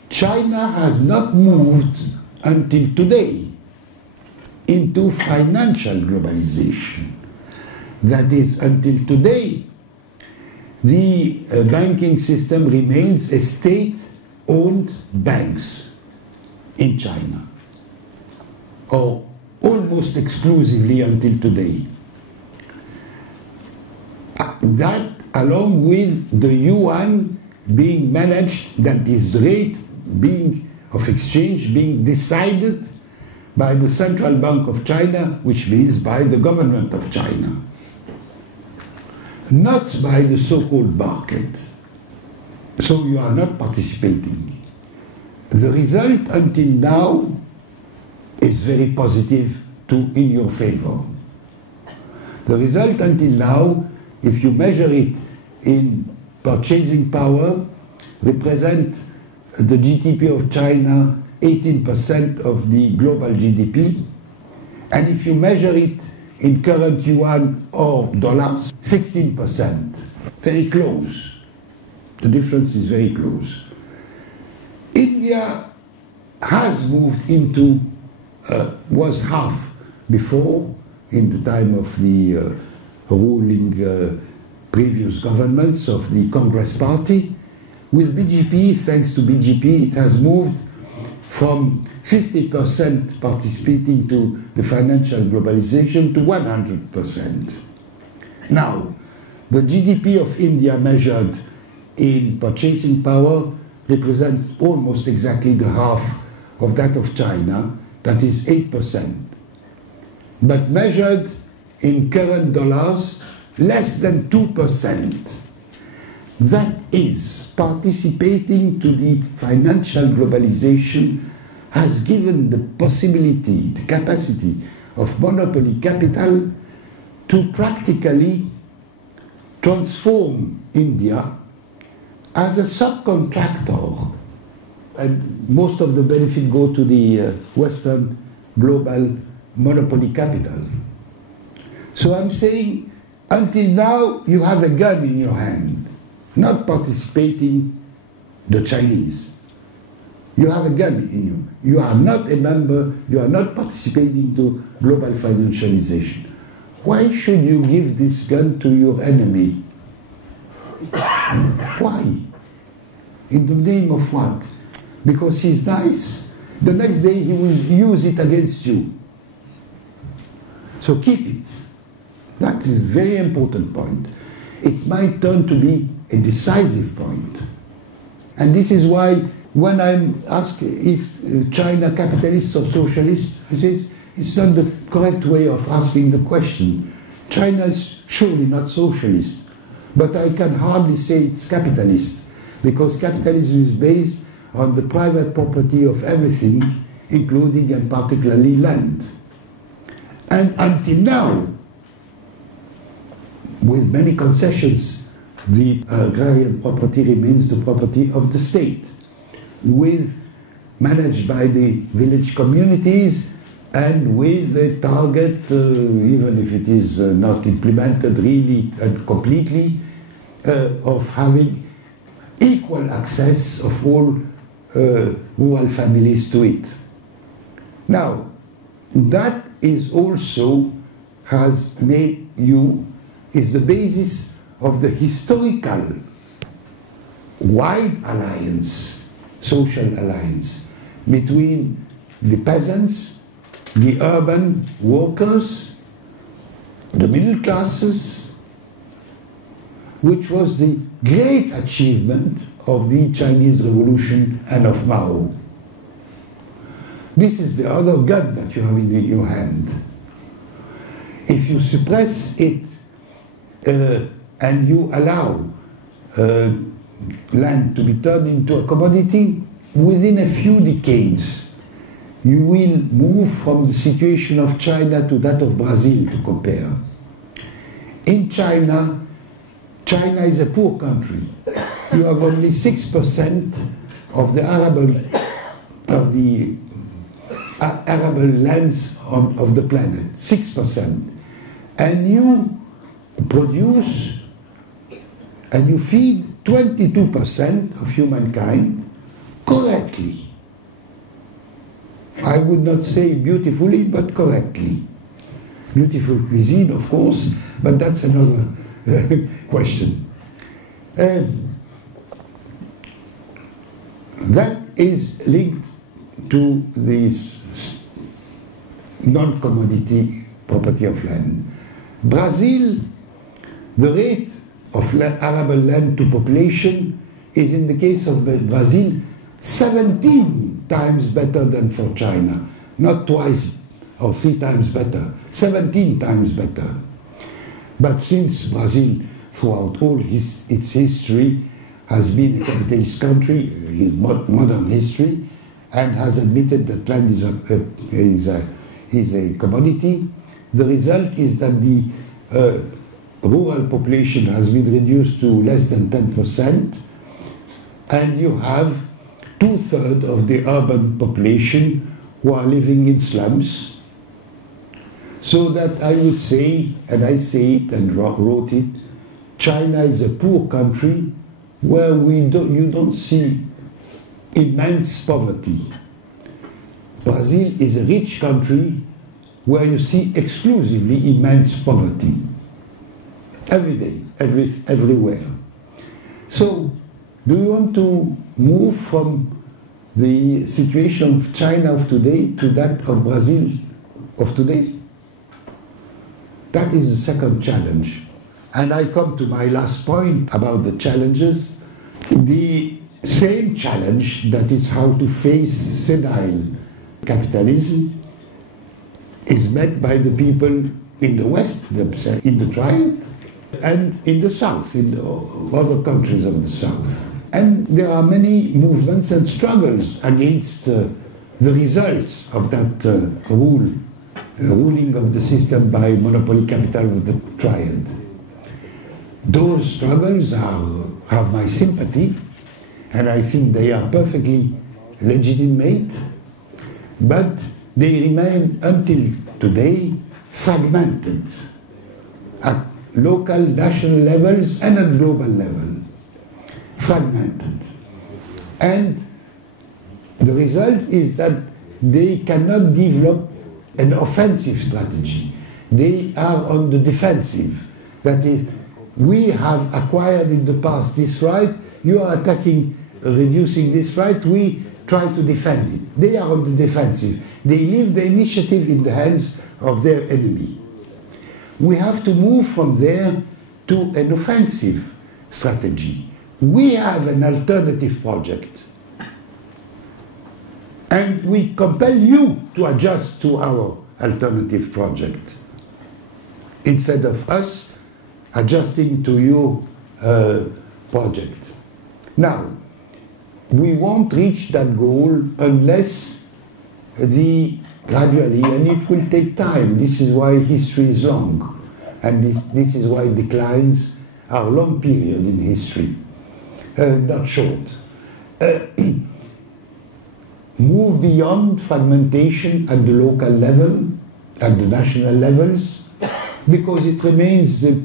China has not moved until today into financial globalization. That is, until today, the banking system remains a state-owned banks in China, or almost exclusively until today. That, along with the yuan being managed, that is, the rate of exchange being decided by the Central Bank of China, which means by the government of China, not by the so-called market. So you are not participating. The result until now is very positive in your favor. The result until now, if you measure it in purchasing power, represent the GDP of China 18% of the global GDP, and if you measure it in current yuan or dollars, 16%. Very close. The difference is very close. India has moved into, was half before, in the time of the ruling previous governments of the Congress Party. With BGP, thanks to BGP, it has moved from 50% participating to the financial globalization to 100%. Now, the GDP of India measured in purchasing power represents almost exactly the half of that of China, that is 8%. But measured in current dollars, less than 2%. That is, participating to the financial globalization has given the possibility, the capacity of monopoly capital to practically transform India as a subcontractor, and most of the benefit go to the Western global monopoly capital. So I'm saying, until now, you have a gun in your hand, not participating the Chinese. You have a gun in you. You are not a member, you are not participating to global financialization. Why should you give this gun to your enemy? Why? In the name of what? Because he's nice. The next day he will use it against you. So keep it. That is a very important point. It might turn to be a decisive point. And this is why when I'm asked, is China capitalist or socialist? I say it's not the correct way of asking the question. China is surely not socialist, but I can hardly say it's capitalist, because capitalism is based on the private property of everything, including and particularly land. And until now, with many concessions, the agrarian property remains the property of the state, managed by the village communities, and with a target, even if it is not implemented really and completely, of having equal access of all rural families to it. Now, that is also has made is the basis of the historical wide alliance, social alliance, between the peasants, the urban workers, the middle classes, which was the great achievement of the Chinese Revolution and of Mao. This is the other gun that you have in your hand. If you suppress it and you allow land to be turned into a commodity, within a few decades, you will move from the situation of China to that of Brazil, to compare. In China, China is a poor country. You have only 6% of the arable lands of the planet, 6%. And you produce and you feed 22% of humankind correctly. I would not say beautifully, but correctly. Beautiful cuisine, of course, but that's another question. That is linked to this non-commodity property of land. Brazil, the rate of arable land to population is, in the case of Brazil, 17 times better than for China. Not twice or 3 times better, 17 times better. But since Brazil, throughout all its history, has been a capitalist country, in modern history, and has admitted that land is a commodity, the result is that the rural population has been reduced to less than 10%, and you have 2/3 of the urban population who are living in slums. So that I would say, and I say it and wrote it, China is a poor country where you don't see immense poverty. Brazil is a rich country where you see exclusively immense poverty. every day, everywhere. So, do you want to move from the situation of China of today to that of Brazil of today? That is the second challenge. And I come to my last point about the challenges. The same challenge, that is how to face senile capitalism, is met by the people in the West, in the Triad, and in the South, in the other countries of the South. And there are many movements and struggles against the results of that ruling of the system by monopoly capital of the Triad. Those struggles have my sympathy, and I think they are perfectly legitimate, but they remain until today fragmented at local, national levels and at global level. Fragmented. And the result is that they cannot develop an offensive strategy. They are on the defensive. That is, we have acquired in the past this right, you are attacking, reducing this right, we try to defend it. They are on the defensive. They leave the initiative in the hands of their enemy. We have to move from there to an offensive strategy. We have an alternative project, and we compel you to adjust to our alternative project instead of us adjusting to your project. Now, we won't reach that goal unless gradually, and it will take time. This is why history is long, and this is why declines are long period in history, not short. Move beyond fragmentation at the local level, at the national levels, because it remains the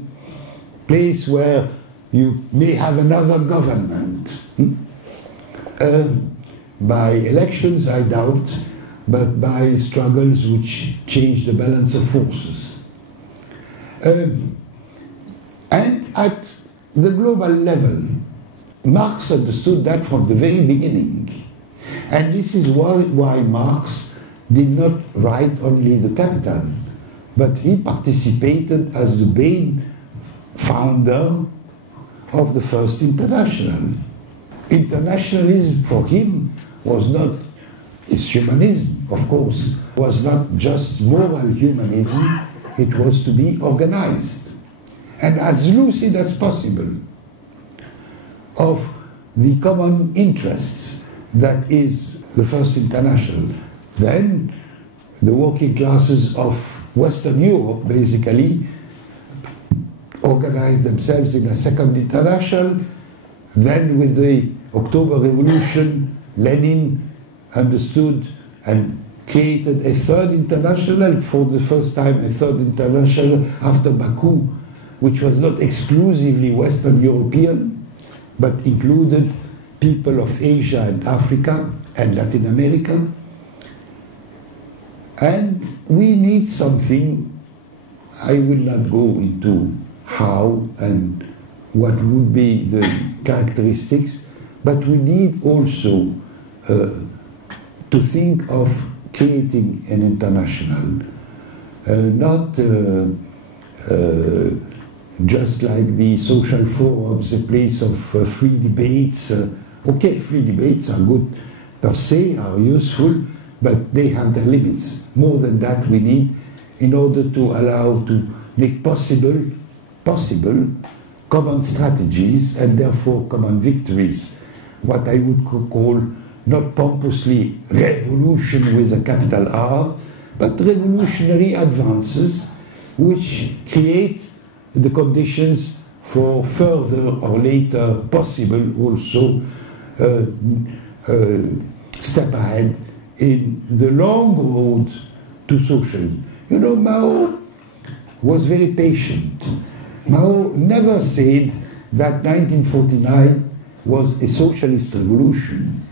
place where you may have another government. By elections, I doubt, but by struggles which change the balance of forces. And at the global level, Marx understood that from the very beginning. And this is why Marx did not write only the Capital, but he participated as the main founder of the First International. Internationalism for him was not, it's humanism, of course, was not just moral humanism, it was to be organized and as lucid as possible of the common interests that is the First International. Then the working classes of Western Europe basically organized themselves in a Second International. Then with the October Revolution, Lenin understood and created a Third International, for the first time a Third International after Baku, which was not exclusively Western European, but included people of Asia and Africa and Latin America. And we need something, I will not go into how and what would be the characteristics, but we need also to think of creating an international, not just like the social forums, a place of free debates. Okay, free debates are good per se, are useful, but they have their limits. More than that we need in order to allow to make possible common strategies and therefore common victories. What I would call not pompously revolution with a capital R, but revolutionary advances which create the conditions for further or later possible also step ahead in the long road to socialism. You know, Mao was very patient. Mao never said that 1949 was a socialist revolution.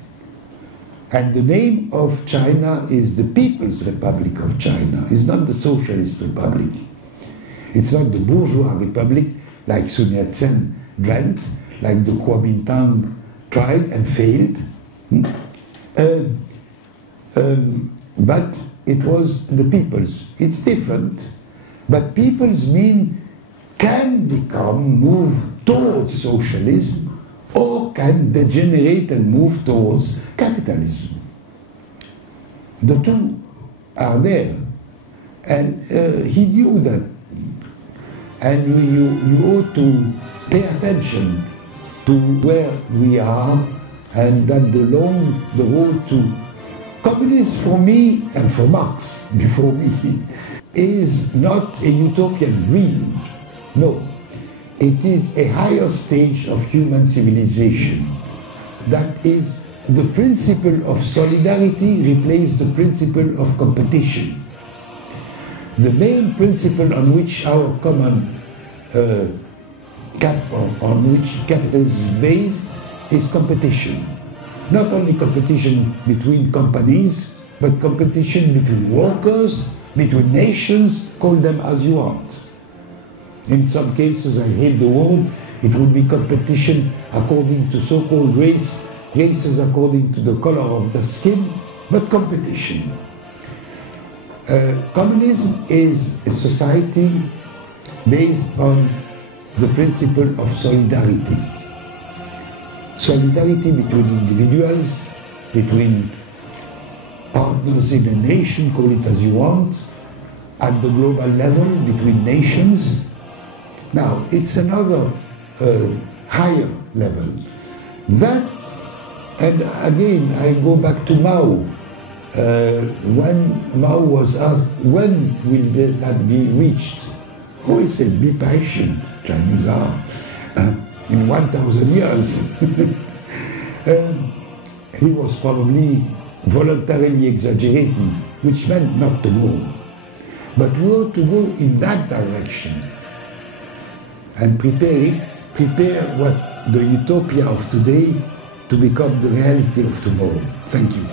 And the name of China is the People's Republic of China. It's not the Socialist Republic. It's not the Bourgeois Republic. like Sun Yat-sen dreamt, like the Kuomintang tried and failed. But it was the people's. It's different, but people's mean can move towards socialism, or can degenerate and move towards capitalism. The two are there, and he knew that. And you ought to pay attention to where we are, and that the road to communism, for me and for Marx before me, is not a utopian dream. No, it is a higher stage of human civilization. That is, the principle of solidarity replaced the principle of competition. The main principle on which our common on which capitalism is based is competition. Not only competition between companies, but competition between workers, between nations, call them as you want. In some cases, I hate the word, it would be competition according to so-called races according to the color of the skin, but competition. Communism is a society based on the principle of solidarity. Solidarity between individuals, between partners in a nation, call it as you want, at the global level, between nations. Now, it's another higher level. That, and again, I go back to Mao. When Mao was asked, when will that be reached? Oh, he said, be patient, Chinese are, in 1,000 years. He was probably voluntarily exaggerating, which meant not tomorrow. But we ought to go in that direction and prepare what the utopia of today to become the reality of tomorrow. Thank you.